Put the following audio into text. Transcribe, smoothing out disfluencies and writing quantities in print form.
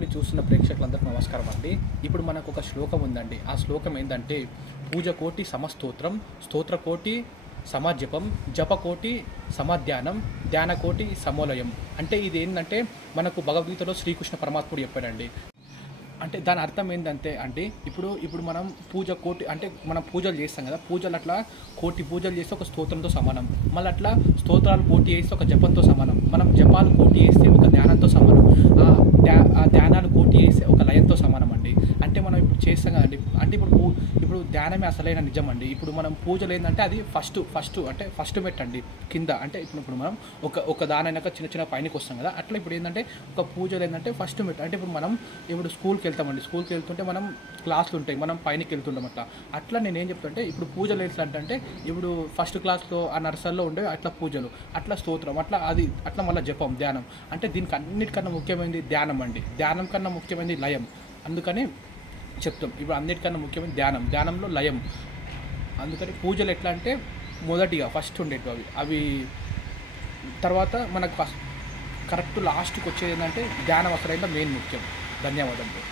నుండి చూస్తున్న ప్రేక్షకులందరికీ నమస్కారం అండి. ఇప్పుడు మనకు ఒక శ్లోకం ఉందండి. ఆ శ్లోకం ఏంటంటే పూజ కోటి సమస్తోత్రం, స్తోత్ర కోటి సమాజపం, జప కోటి సమాధ్యానం, ధ్యాన కోటి సమోలయం. అంటే ఇది ఏంటంటే మనకు భగవద్గీతలో శ్రీకృష్ణ పరమాత్ముడు చెప్పాడండి. అంటే దాని అర్థం ఏంటంటే అండి ఇప్పుడు మనం పూజ కోటి అంటే మనం పూజలు చేస్తాం కదా, పూజలు అట్లా కోటి పూజలు చేస్తే ఒక స్తోత్రంతో సమానం. మళ్ళీ అట్లా స్తోత్రాలు కోటి చేస్తే ఒక జపంతో సమానం. మనం జపాలు కోటి చేస్తే ఒక ధ్యానంతో సమానం. ఆ ధ్యానాలు కోటి చేస్తే ఒక లయంతో సమానం అండి. అంటే మనం ఇప్పుడు చేస్తాం కదండి. అంటే ఇప్పుడు ధ్యానమే అసలైన నిజం అండి. ఇప్పుడు మనం పూజలు ఏంటంటే అది ఫస్ట్ పెట్టండి కింద. అంటే ఇప్పుడు మనం ఒక దానైనాక చిన్న చిన్న పైనకి వస్తాం కదా, అట్లా ఇప్పుడు ఏంటంటే ఒక పూజలు ఏంటంటే ఫస్ట్ మెట్టు. అంటే ఇప్పుడు స్కూల్కి వెళ్తామండి, స్కూల్కి వెళ్తుంటే మనం క్లాసులు ఉంటాయి, మనం పైనకి వెళ్తుంటాం. అట్లా నేనేం చెప్తుంటే ఇప్పుడు పూజలు ఎట్లా అంటే ఇప్పుడు ఫస్ట్ క్లాస్లో ఆ నర్సరీలో ఉండే అట్లా పూజలు, అట్లా స్తోత్రం, అట్లా మళ్ళీ జపం, ధ్యానం. అంటే దీనికి అన్నిటికన్నా ముఖ్యమైనది ధ్యానం అండి. ధ్యానం కన్నా ముఖ్యమైనది లయం. అందుకని చెప్తాం ఇప్పుడు అన్నిటికన్నా ముఖ్యమైన ధ్యానంలో లయం. అందుకని పూజలు ఎట్లా అంటే మొదటిగా ఫస్ట్ ఉండేవి అవి తర్వాత మనకు కరెక్ట్ లాస్ట్కి వచ్చేది ఏంటంటే ధ్యానం అసలైన మెయిన్ ముఖ్యం. ధన్యవాదాలు.